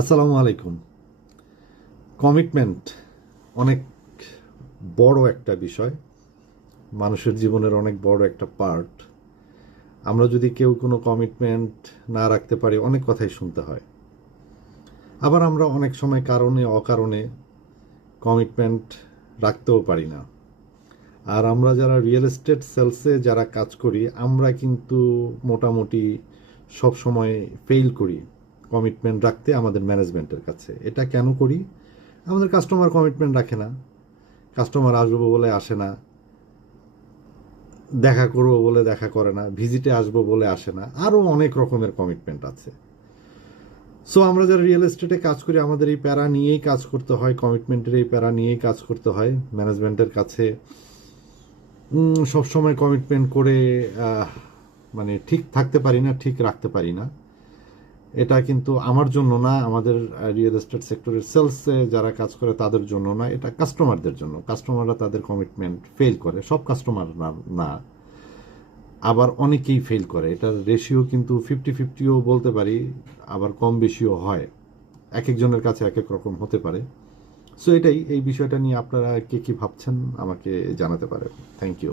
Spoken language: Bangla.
আসসালামু আলাইকুম। কমিটমেন্ট অনেক বড় একটা বিষয়, মানুষের জীবনের অনেক বড় একটা পার্ট। আমরা যদি কেউ কোনো কমিটমেন্ট না রাখতে পারি, অনেক কথাই শুনতে হয়। আবার আমরা অনেক সময় কারণে অকারণে কমিটমেন্ট রাখতেও পারি না। আর আমরা যারা রিয়েল এস্টেট সেলসে যারা কাজ করি, আমরা কিন্তু মোটামুটি সব সময় ফেইল করি কমিটমেন্ট রাখতে আমাদের ম্যানেজমেন্টের কাছে। এটা কেন করি? আমাদের কাস্টমার কমিটমেন্ট রাখে না, কাস্টমার আসবো বলে আসে না, দেখা করবো বলে দেখা করে না, ভিজিটে আসবো বলে আসে না, আরও অনেক রকমের কমিটমেন্ট আছে। সো আমরা যারা রিয়েল এস্টেটে কাজ করি, আমাদের এই প্যারা নিয়েই কাজ করতে হয়, কমিটমেন্টের এই প্যারা নিয়েই কাজ করতে হয় ম্যানেজমেন্টের কাছে। সবসময় কমিটমেন্ট করে মানে ঠিক থাকতে পারি না, ঠিক রাখতে পারি না। এটা কিন্তু আমার জন্য না, আমাদের রিয়েল এস্টেট সেক্টরের সেলসে যারা কাজ করে তাদের জন্য না, এটা কাস্টমারদের জন্য। কাস্টমাররা তাদের কমিটমেন্ট ফেল করে, সব কাস্টমার না, আবার অনেকেই ফেল করে। এটার রেশিও কিন্তু 50-50ও বলতে পারি, আবার কম বেশিও হয়, এক একজনের কাছে এক এক রকম হতে পারে। সো এই বিষয়টা নিয়ে আপনারা কে কি ভাবছেন আমাকে জানাতে পারেন। Thank you.